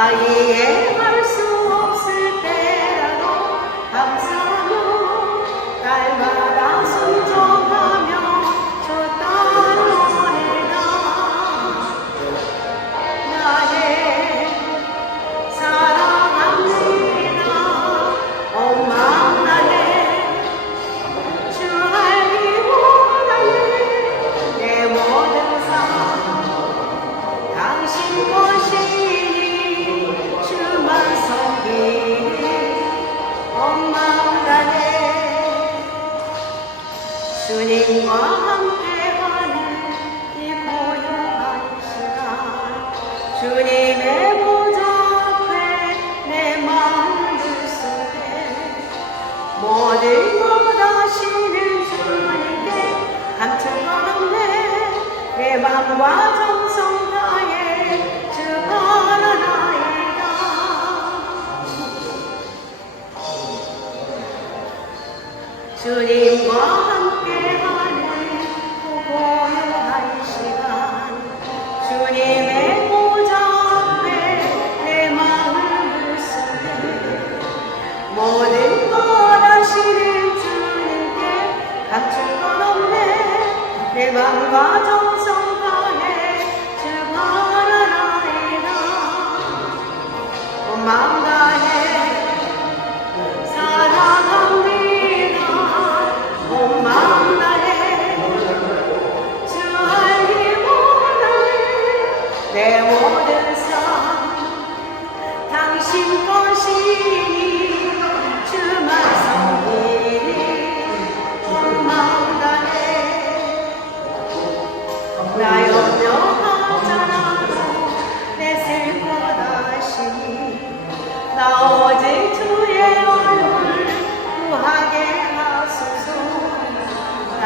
தாயே 주님과 함께하는 이 고요한 시간. 주님의 보좌 앞에 내 마음을 쏟네 모든 것 아시는 주님께 내 맘과 정성 다해 주 바라나이다 없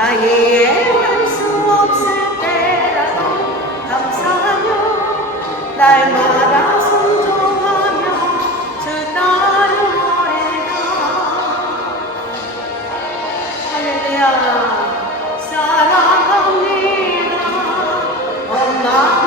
나 이해할 수 없을 때라도 감사하며 날마다 순종하며 주 따르노래다 할렐루야. 사랑합니다. 엄마